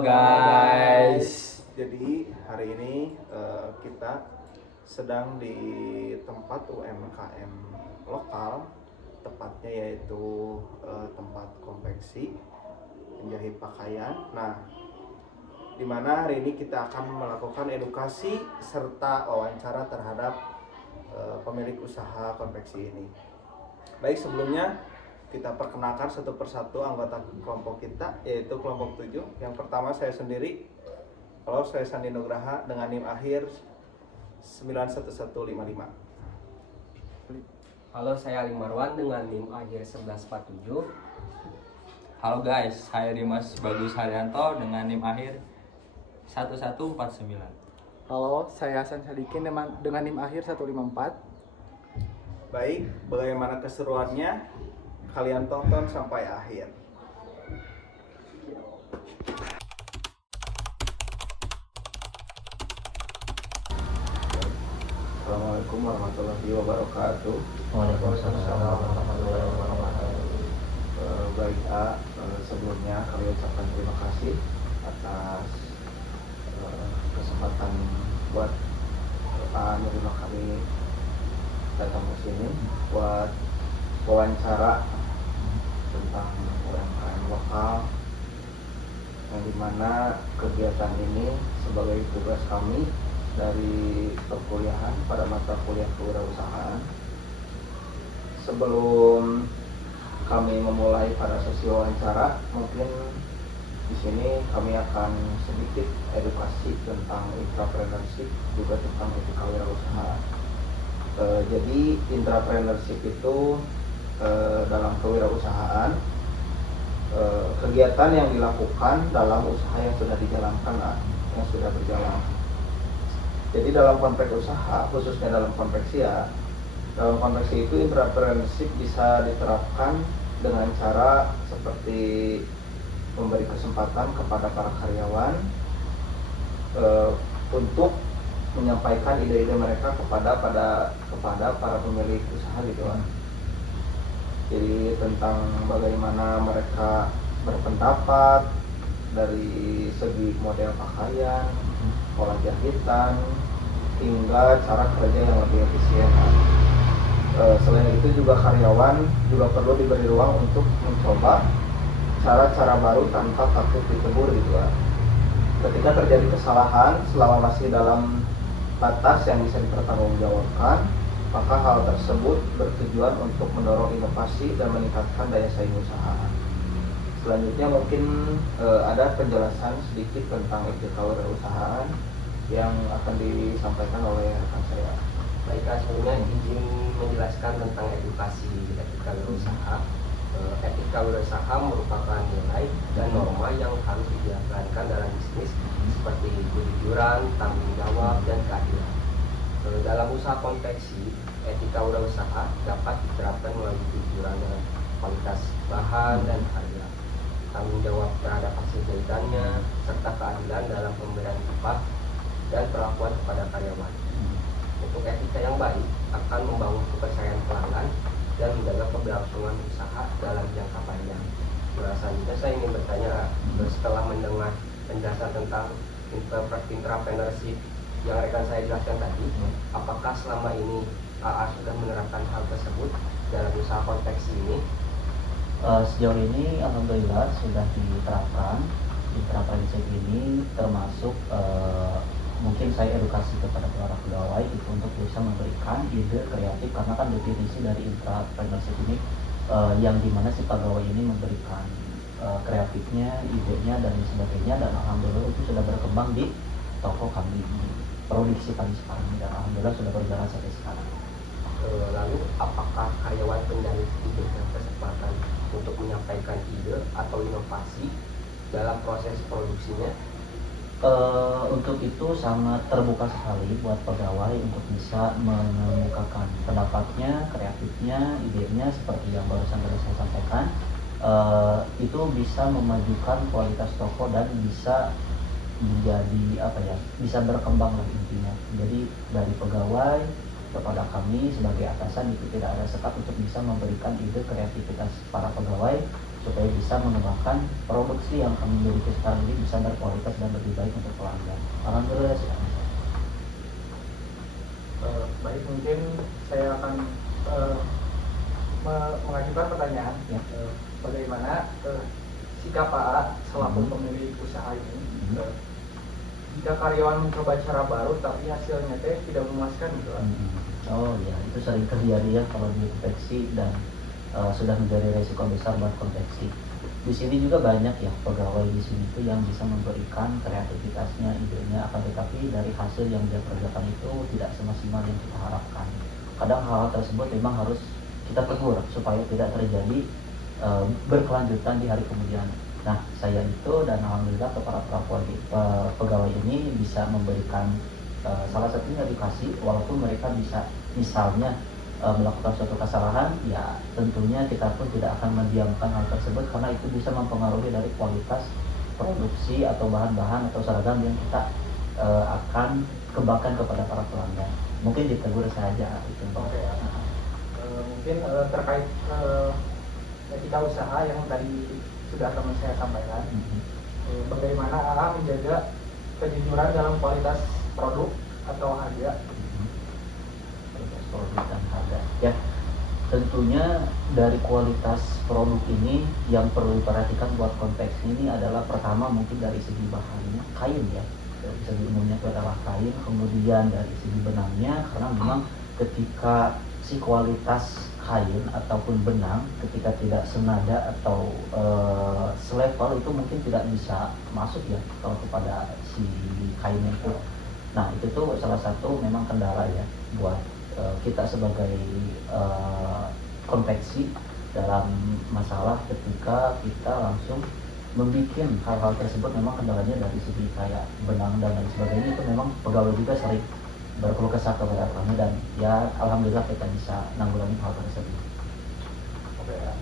Halo guys. Jadi hari ini kita sedang di tempat UMKM lokal, tepatnya yaitu tempat konveksi penjahit pakaian. Nah, di mana hari ini kita akan melakukan edukasi serta wawancara terhadap pemilik usaha konveksi ini. Baik, sebelumnya kita perkenalkan satu persatu anggota kelompok kita, yaitu kelompok 7. Yang pertama saya sendiri. Halo, saya Sandi Nugraha dengan NIM akhir 91155. Halo, saya Ali Marwan dengan NIM akhir 1147. Halo guys, saya Dimas Bagus Haryanto dengan NIM akhir 1149. Halo, saya Hasan Sadikin dengan NIM akhir 154. Baik, bagaimana keseruannya? Kalian tonton sampai akhir. Assalamualaikum warahmatullahi wabarakatuh. Waalaikumsalam warahmatullahi wabarakatuh. Baik, sebelumnya kami ucapkan terima kasih atas kesempatan buat menerima kami datang ke sini buat wawancara tentang UMKM lokal, yang dimana kegiatan ini sebagai tugas kami dari perkuliahan pada mata kuliah kewirausahaan. Sebelum kami memulai pada sesi wawancara, mungkin di sini kami akan sedikit edukasi tentang intrapreneurship, juga tentang etika wirausahaan. Jadi intrapreneurship itu dalam kewirausahaan kegiatan yang dilakukan dalam usaha yang sudah dijalankan, yang sudah berjalan. Jadi dalam konteks usaha, khususnya dalam konveksi dalam konveksi itu intrapreneurship bisa diterapkan dengan cara seperti memberi kesempatan kepada para karyawan untuk menyampaikan ide-ide mereka kepada para pemilik usaha gitu kan. Jadi tentang bagaimana mereka berpendapat dari segi model pakaian, pola jahitan, hingga cara kerja yang lebih efisien. Selain itu juga karyawan juga perlu diberi ruang untuk mencoba cara-cara baru tanpa takut ditegur gitu kan. Ketika terjadi kesalahan selama masih dalam batas yang bisa dipertanggungjawabkan, maka hal tersebut bertujuan untuk mendorong inovasi dan meningkatkan daya saing usaha. Selanjutnya mungkin ada penjelasan sedikit tentang etika kewirausahaan yang akan disampaikan oleh rekan saya. Baiklah, sebelumnya izin menjelaskan tentang edukasi etika wirausaha. Etika wirausaha merupakan nilai dan norma yang harus dijalankan dalam bisnis seperti kejujuran, tanggung jawab, dan keadilan. Dalam usaha konveksi, etika wirausaha dapat diterapkan melalui kejujuran dalam kualitas bahan dan harga, tanggung jawab terhadap hasil jahitannya, serta keadilan dalam pemberian upah dan perlakuan kepada karyawan. Untuk etika yang baik akan membangun kepercayaan pelanggan dan menjaga keberlangsungan usaha dalam jangka panjang. Selanjutnya saya ingin bertanya, setelah mendengar penjelasan tentang intrapreneurship yang rekan saya jelaskan tadi, apakah selama ini AA sudah menerapkan hal tersebut dalam usaha konveksi ini? Sejauh ini alhamdulillah sudah diterapkan. Intrapreneurship ini termasuk mungkin saya edukasi kepada para pegawai itu untuk bisa memberikan ide kreatif, karena kan definisi dari intrapreneurship ini yang dimana si pegawai ini memberikan kreatifnya, idenya dan sebagainya, dan alhamdulillah itu sudah berkembang di toko kami, produksi kami sekarang, dan alhamdulillah sudah berjalan sampai sekarang. Lalu apakah karyawan penjahit diberikan kesempatan untuk menyampaikan ide atau inovasi dalam proses produksinya? Untuk itu sangat terbuka sekali buat pegawai untuk bisa mengemukakan pendapatnya, kreatifnya, idenya seperti yang barusan tadi saya sampaikan. Itu bisa memajukan kualitas toko dan bisa menjadi bisa berkembang lah intinya. Jadi dari pegawai kepada kami sebagai atasan itu tidak ada sekat untuk bisa memberikan ide kreativitas para pegawai supaya bisa mengembangkan produksi yang kami miliki sekarang ini bisa berkualitas dan lebih baik untuk pelanggan. Alhamdulillah sih. Baik, mungkin saya akan mengajukan pertanyaan. Ya. Bagaimana sikap Pak A selaku pemilik usaha ini jika karyawan mencoba cara baru tapi hasilnya tidak memuaskan gitu Pak? Oh ya, itu sering terjadi ya kalau di konveksi dan sudah menjadi resiko besar buat konveksi. Di sini juga banyak ya pegawai di sini tuh yang bisa memberikan kreativitasnya, idenya, akan tetapi dari hasil yang dia kerjakan itu tidak semaksimal yang kita harapkan. Kadang hal-hal tersebut memang harus kita tegur supaya tidak terjadi berkelanjutan di hari kemudian. Nah, saya itu dan alhamdulillah kepada pegawai ini bisa memberikan salah satunya edukasi, walaupun mereka bisa misalnya melakukan suatu kesalahan, ya tentunya kita pun tidak akan mendiamkan hal tersebut karena itu bisa mempengaruhi dari kualitas produksi atau bahan-bahan atau seragam yang kita akan kembangkan kepada para pelanggan. Mungkin ditegur saja itu. Oke, ya. Mungkin terkait etika usaha yang tadi sudah teman saya sampaikan, bagaimana AA menjaga kejujuran dalam kualitas produk atau harga? Produk dan harga ya, tentunya dari kualitas produk ini yang perlu diperhatikan buat konveksi ini adalah pertama mungkin dari segi bahannya, kain ya, dari segi umumnya itu adalah kain, kemudian dari segi benangnya, karena memang ketika si kualitas kain ataupun benang ketika tidak senada atau selevel itu mungkin tidak bisa masuk ya kalau kepada si kainnya itu. Nah itu tuh salah satu memang kendala ya buat kita sebagai konveksi dalam masalah ketika kita langsung membuat hal-hal tersebut. Memang kendalanya dari segi kayak benang dan lain sebagainya itu memang pegawai juga sering berkeluh kesah kepada kami dan ya alhamdulillah kita bisa nanggulangi hal tersebut. Oke ya.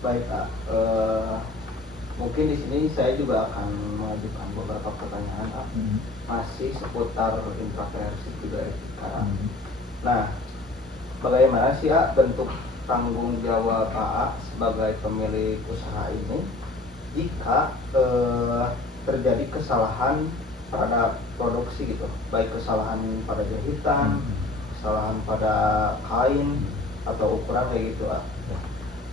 Baik Pak, mungkin di sini saya juga akan mengajukan beberapa pertanyaan Pak. Masih seputar intrapreneurship juga etika. Nah, bagaimana sih bentuk tanggung jawab Pak sebagai pemilik usaha ini jika terjadi kesalahan pada produksi gitu, baik kesalahan pada jahitan, kesalahan pada kain atau ukuran kayak gitu Pak?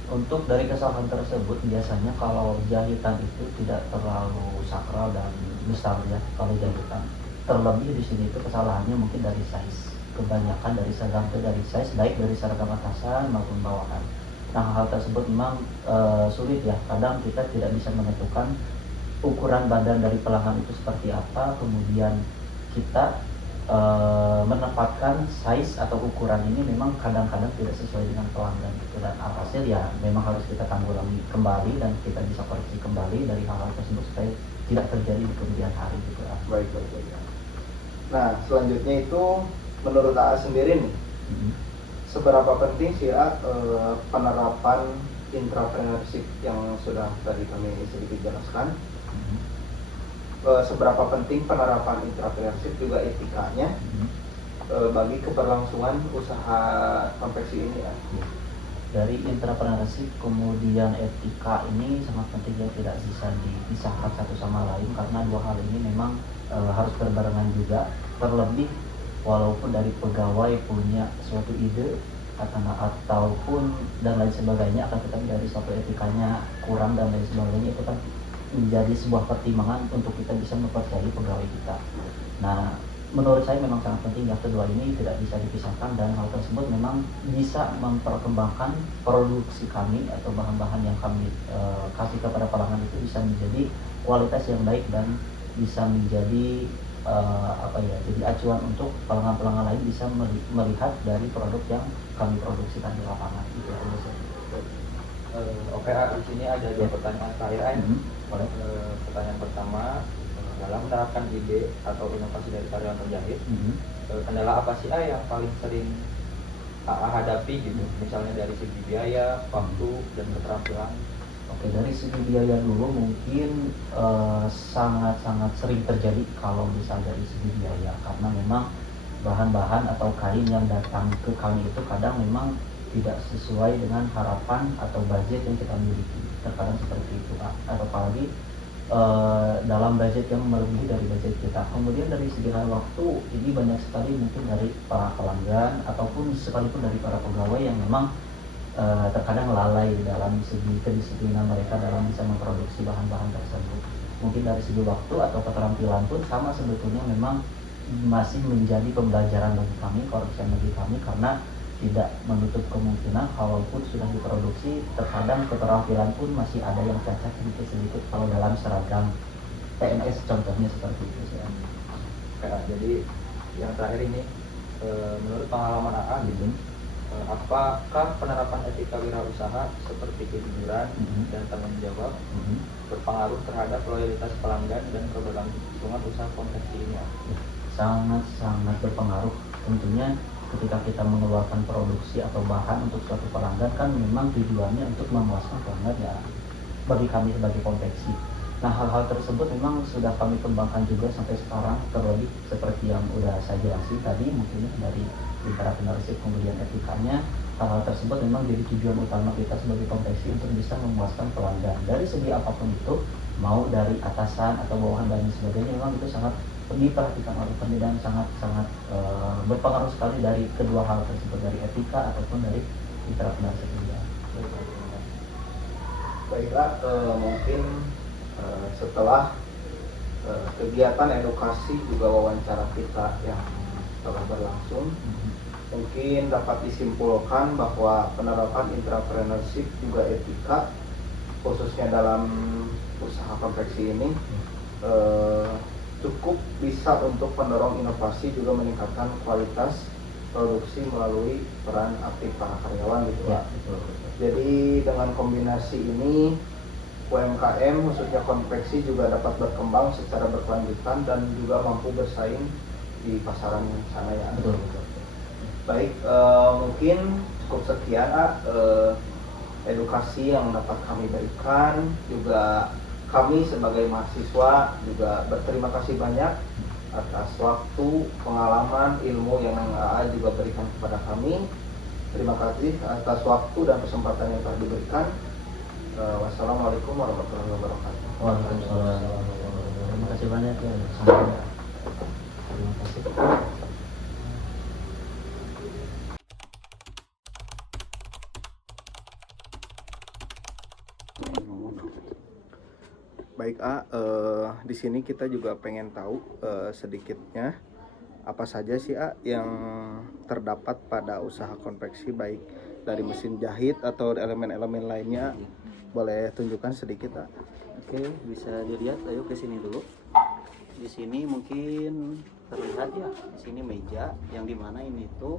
Untuk dari kesalahan tersebut biasanya kalau jahitan itu tidak terlalu sakral dan besar ya kalau jahitan. Terlebih di sini itu kesalahannya mungkin dari size. Kebanyakan dari seragam itu dari size, baik dari seragam atasan maupun bawahan. Nah hal tersebut memang sulit ya. Kadang kita tidak bisa menentukan ukuran badan dari pelanggan itu seperti apa, kemudian kita menempatkan size atau ukuran ini memang kadang-kadang tidak sesuai dengan pelanggan gitu, dan alhasil ya memang harus kita tanggulangi kembali dan kita bisa koreksi kembali dari hal-hal tersebut supaya tidak terjadi di kemudian hari gitu. Baik. Nah selanjutnya itu menurut AA sendiri nih, seberapa penting sih penerapan intrapreneurship yang sudah tadi kami sedikit jelaskan? Seberapa penting penerapan intrapreneurship juga etikanya bagi keberlangsungan usaha konveksi ini ya? Dari intrapreneurship kemudian etika ini sangat penting ya, tidak bisa dipisahkan satu sama lain karena dua hal ini memang harus berbarengan juga. Terlebih walaupun dari pegawai punya suatu ide ataupun dan lain sebagainya, akan tetapi dari suatu etikanya kurang dan lain sebagainya, itu kan menjadi sebuah pertimbangan untuk kita bisa mempercayai pegawai kita. Nah, menurut saya memang sangat penting ya kedua ini tidak bisa dipisahkan, dan hal tersebut memang bisa memperkembangkan produksi kami atau bahan-bahan yang kami kasih kepada pelanggan itu bisa menjadi kualitas yang baik dan bisa menjadi jadi acuan untuk pelanggan-pelanggan lain bisa melihat dari produk yang kami produksikan di lapangan. Itu aja. Oke, di sini ada dua pertanyaan terakhir. Boleh. Pertanyaan pertama, dalam menerapkan ide atau inovasi dari karyawan penjahit, kendala apa sih yang paling sering hadapi gitu? Misalnya dari segi biaya, waktu, dan keterampilan. Oke, dari segi biaya dulu mungkin sangat-sangat sering terjadi kalau misal dari segi biaya, karena memang bahan-bahan atau kain yang datang ke kami itu kadang memang tidak sesuai dengan harapan atau budget yang kita miliki. Terkadang seperti itu, atau apalagi dalam budget yang melebihi dari budget kita. Kemudian dari segi waktu, ini banyak sekali mungkin dari para pelanggan ataupun sekalipun dari para pegawai yang memang terkadang lalai dalam segi kedisiplinan mereka dalam bisa memproduksi bahan-bahan tersebut. Mungkin dari segi waktu atau keterampilan pun sama, sebetulnya memang masih menjadi pembelajaran bagi kami, koreksi bagi kami, karena tidak menutup kemungkinan walaupun sudah diproduksi, terkadang keterampilan pun masih ada yang cacat sedikit-sedikit kalau dalam seragam PNS contohnya seperti itu sih. Jadi yang terakhir ini, menurut pengalaman AA gitu, apakah penerapan etika wirausaha seperti kejujuran dan tanggung jawab berpengaruh terhadap loyalitas pelanggan dan keberlangsungan usaha konveksi ini? Sangat berpengaruh tentunya. Ketika kita mengeluarkan produksi atau bahan untuk suatu pelanggan, kan memang tujuannya untuk memuaskan pelanggan ya, bagi kami sebagai konveksi. Nah, hal-hal tersebut memang sudah kami kembangkan juga sampai sekarang, terlebih seperti yang udah saya jelasin tadi, mungkin dari entrepreneurship kemudian etikanya. Hal-hal tersebut memang jadi tujuan utama kita sebagai konveksi untuk bisa memuaskan pelanggan dari segi apapun itu, mau dari atasan atau bawahan dan sebagainya. Memang itu sangat diperhatikan oleh kami dan sangat berpengaruh sekali dari kedua hal tersebut, dari etika ataupun dari entrepreneurship juga. Baiklah, mungkin setelah kegiatan edukasi juga wawancara kita yang telah berlangsung, mungkin dapat disimpulkan bahwa penerapan entrepreneurship juga etika khususnya dalam usaha konveksi ini cukup bisa untuk mendorong inovasi, juga meningkatkan kualitas produksi melalui peran aktif para karyawan gitu Ya, Pak. betul. Jadi dengan kombinasi ini UMKM khususnya konveksi juga dapat berkembang secara berkelanjutan dan juga mampu bersaing di pasaran sana ya. Betul. Baik, mungkin cukup sekian edukasi yang dapat kami berikan. Juga kami sebagai mahasiswa juga berterima kasih banyak atas waktu, pengalaman, ilmu yang AA juga berikan kepada kami. Terima kasih atas waktu dan kesempatan yang telah diberikan. Wassalamualaikum warahmatullahi wabarakatuh. Waalaikumsalam. Terima kasih banyak ya. Terima kasih. Baik di sini kita juga pengen tahu sedikitnya apa saja sih yang terdapat pada usaha konveksi, baik dari mesin jahit atau elemen-elemen lainnya. Boleh tunjukkan sedikit Oke, bisa dilihat. Ayo ke sini dulu. Di sini mungkin terlihat ya. Di sini meja yang dimana ini tuh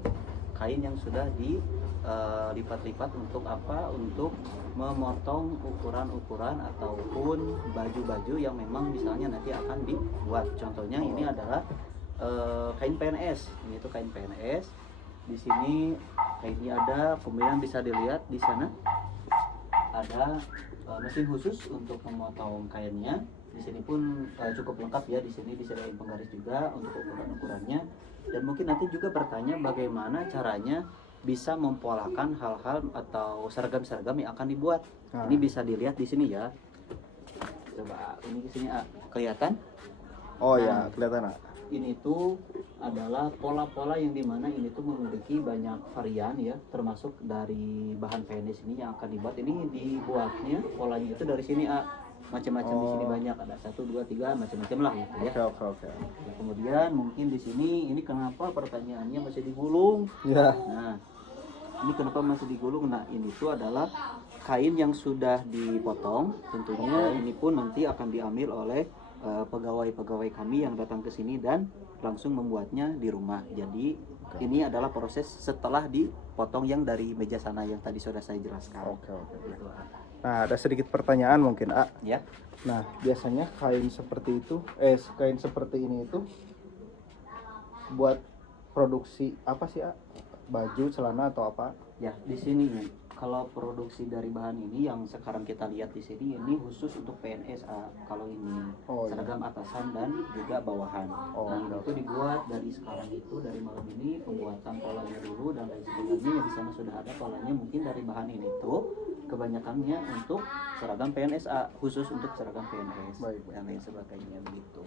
kain yang sudah dilipat-lipat untuk apa? Untuk memotong ukuran-ukuran ataupun baju-baju yang memang misalnya nanti akan dibuat. Contohnya ini adalah kain PNS. Ini tuh kain PNS. Di sini kainnya ada, kemudian bisa dilihat di sana ada mesin khusus untuk memotong kainnya. Di sini pun cukup lengkap ya. Di sini disediakan penggaris juga untuk ukuran-ukurannya. Dan mungkin nanti juga bertanya bagaimana caranya bisa mempolakan hal-hal atau seragam-seragam yang akan dibuat. Ini bisa dilihat di sini ya. Coba ini di sini kelihatan? Oh Nah, ya, kelihatan ini tuh adalah pola-pola yang dimana ini tuh memiliki banyak varian ya, termasuk dari bahan PNS ini yang akan dibuat. Ini dibuatnya polanya itu dari sini macam-macam. Di sini banyak, ada 1, 2, 3 macam-macam lah gitu ya. Oke. Nah, kemudian mungkin di sini ini kenapa pertanyaannya masih digulung? Ya. Nah, ini kenapa masih digulung? Nah, ini tuh adalah kain yang sudah dipotong. Tentunya ini pun nanti akan diambil oleh pegawai-pegawai kami yang datang ke sini dan langsung membuatnya di rumah. Jadi ini adalah proses setelah dipotong yang dari meja sana yang tadi sudah saya jelaskan. Oke. Nah, ada sedikit pertanyaan mungkin Ya. Nah, biasanya kain seperti itu, kain seperti ini itu buat produksi apa sih Baju, celana atau apa? Ya, di sini Kalau produksi dari bahan ini yang sekarang kita lihat di sini ini khusus untuk PNS. Kalau ini Oh, iya. seragam atasan dan juga bawahan. Oh, nah ini oke. itu dibuat dari sekarang itu dari malam ini pembuatan polanya dulu dan lain sebagainya. Di sana sudah ada polanya mungkin dari bahan ini tuh kebanyakannya untuk seragam PNSA, khusus untuk seragam PNS Baik. dan lain sebagainya begitu.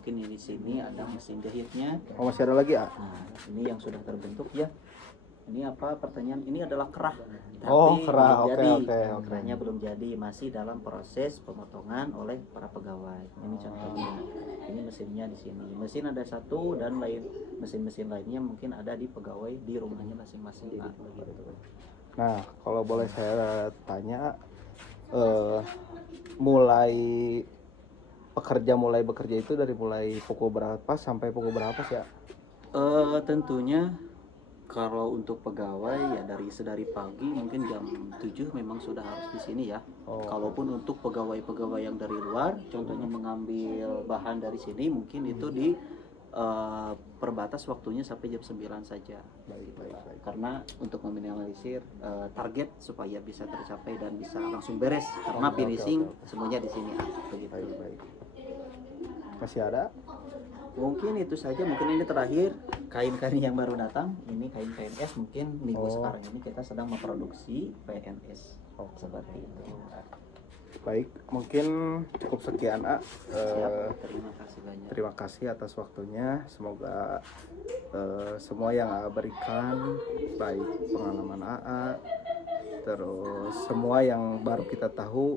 Mungkin ini sini ada mesin jahitnya. Oh, masih ada lagi ya? Nah, ini yang sudah terbentuk ya. Ini apa pertanyaan? Ini adalah kerah. Oh, Tapi kerah. belum Oke, jadi. oke, oke. Kerahnya belum jadi, masih dalam proses pemotongan oleh para pegawai. Ini contohnya. Ini mesinnya di sini. Mesin ada satu dan lain mesin-mesin lainnya mungkin ada di pegawai di rumahnya masing-masing. Nah, begitu. Nah, kalau boleh saya tanya, mulai bekerja itu dari mulai pukul berapa sampai pukul berapa sih ya? Tentunya kalau untuk pegawai ya dari pagi mungkin jam 7 memang sudah harus di sini ya. Oh. Kalaupun untuk pegawai-pegawai yang dari luar, contohnya mengambil bahan dari sini mungkin itu di perbatas waktunya sampai jam 9 saja. Baik, Gitu, baik, Pak. baik. Karena untuk meminimalisir target supaya bisa tercapai dan bisa langsung beres karena Oke, finishing oke, oke. semuanya di sini begitu. Baik, baik. Masih ada? Mungkin itu saja, mungkin ini terakhir kain-kain yang baru datang. Ini kain PNS, mungkin minggu Oh. sekarang ini kita sedang memproduksi PNS. Oh. Seperti itu. Baik, mungkin cukup sekian, A. Siap, terima kasih banyak. Terima kasih atas waktunya. Semoga semua yang AA berikan, baik pengalaman AA, terus semua yang baru kita tahu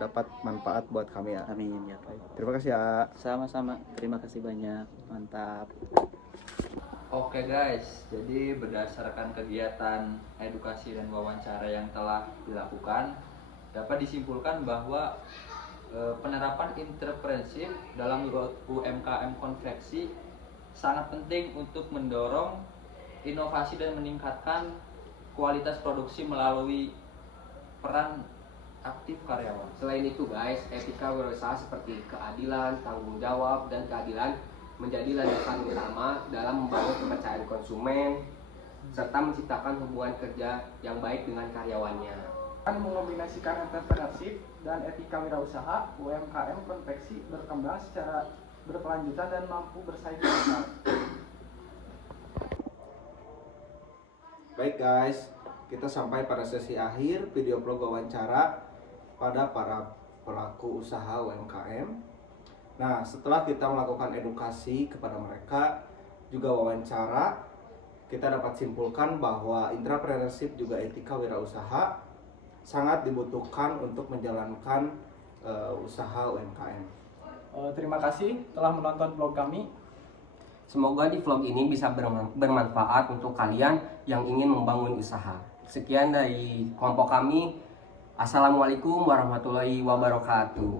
dapat manfaat buat kami, ya. Amin ya. Terima kasih, AA. Sama-sama, terima kasih banyak. Mantap. Oke guys, jadi berdasarkan kegiatan edukasi dan wawancara yang telah dilakukan, dapat disimpulkan bahwa penerapan entrepreneurship dalam UMKM konveksi sangat penting untuk mendorong inovasi dan meningkatkan kualitas produksi melalui peran aktif karyawan. Selain itu guys, etika berusaha seperti keadilan, tanggung jawab, dan keadilan menjadi landasan utama dalam membangun kepercayaan konsumen serta menciptakan hubungan kerja yang baik dengan karyawannya. Kan mengombinasikan entrepreneurship dan etika wirausaha, UMKM konveksi berkembang secara berkelanjutan dan mampu bersaing di pasar. Baik guys, kita sampai pada sesi akhir video blog wawancara pada para pelaku usaha UMKM. Nah, setelah kita melakukan edukasi kepada mereka, juga wawancara, kita dapat simpulkan bahwa entrepreneurship juga etika wirausaha sangat dibutuhkan untuk menjalankan usaha UMKM. Terima kasih telah menonton vlog kami. Semoga di vlog ini bisa bermanfaat untuk kalian yang ingin membangun usaha. Sekian dari kelompok kami. Assalamualaikum warahmatullahi wabarakatuh.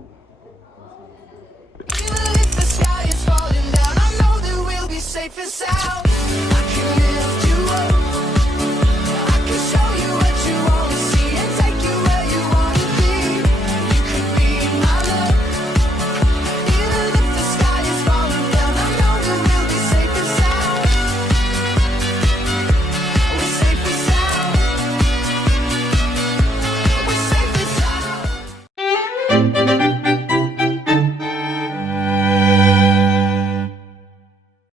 Even if the sky is falling down, I know that we'll be safe and sound.